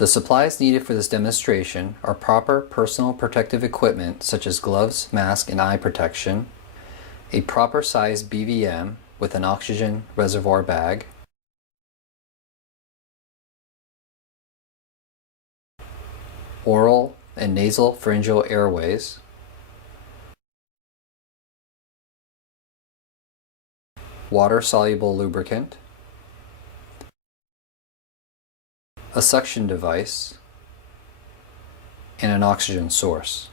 The supplies needed for this demonstration are proper personal protective equipment such as gloves, mask, and eye protection, a proper size BVM with an oxygen reservoir bag, oral and nasal pharyngeal airways, water-soluble lubricant, a suction device, and an oxygen source.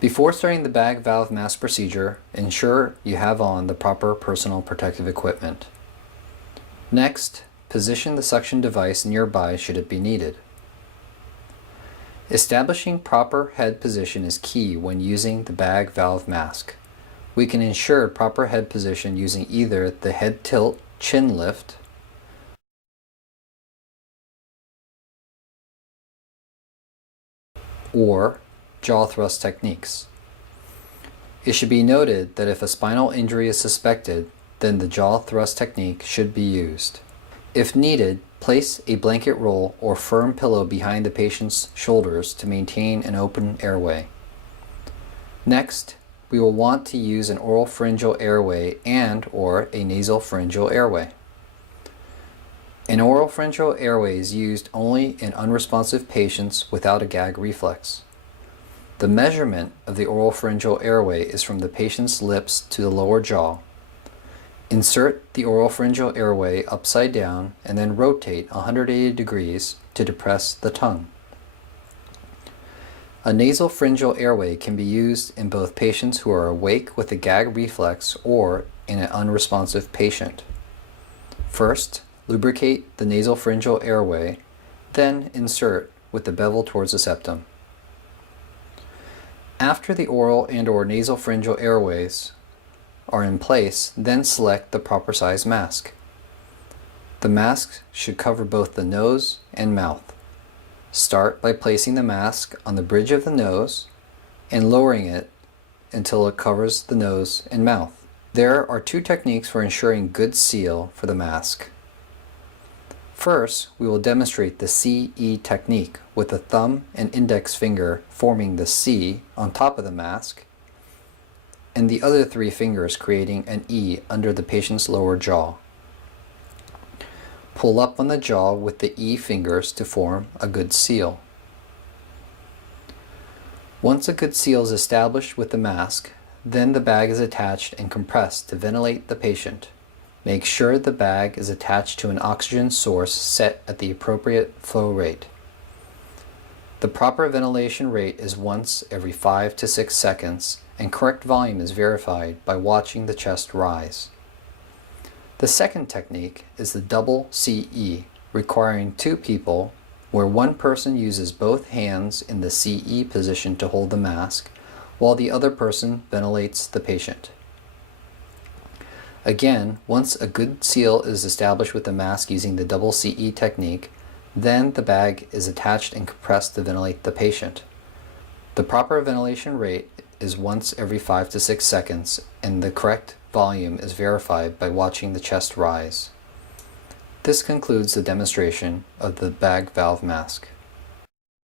Before starting the bag valve mask procedure, ensure you have on the proper personal protective equipment. Next, position the suction device nearby should it be needed. Establishing proper head position is key when using the bag valve mask. We can ensure proper head position using either the head tilt chin lift or jaw thrust techniques. It should be noted that if a spinal injury is suspected, then the jaw thrust technique should be used. If needed, place a blanket roll or firm pillow behind the patient's shoulders to maintain an open airway. Next, we will want to use an oral pharyngeal airway and/or a nasal pharyngeal airway. An oral pharyngeal airway is used only in unresponsive patients without a gag reflex. The measurement of the oral pharyngeal airway is from the patient's lips to the lower jaw. Insert the oral pharyngeal airway upside down and then rotate 180 degrees to depress the tongue. A nasal pharyngeal airway can be used in both patients who are awake with a gag reflex or in an unresponsive patient. First, lubricate the nasal pharyngeal airway, then insert with the bevel towards the septum. After the oral and/or nasal pharyngeal airways are in place, then select the proper size mask. The mask should cover both the nose and mouth. Start by placing the mask on the bridge of the nose and lowering it until it covers the nose and mouth. There are two techniques for ensuring good seal for the mask. First, we will demonstrate the CE technique with the thumb and index finger forming the C on top of the mask and the other three fingers creating an E under the patient's lower jaw. Pull up on the jaw with the E fingers to form a good seal. Once a good seal is established with the mask, then the bag is attached and compressed to ventilate the patient. Make sure the bag is attached to an oxygen source set at the appropriate flow rate. The proper ventilation rate is once every 5 to 6 seconds, and correct volume is verified by watching the chest rise. The second technique is the double CE, requiring two people, where one person uses both hands in the CE position to hold the mask, while the other person ventilates the patient. Again, once a good seal is established with the mask using the double CE technique, then the bag is attached and compressed to ventilate the patient. The proper ventilation rate is once every 5 to 6 seconds, and the correct volume is verified by watching the chest rise. This concludes the demonstration of the bag valve mask.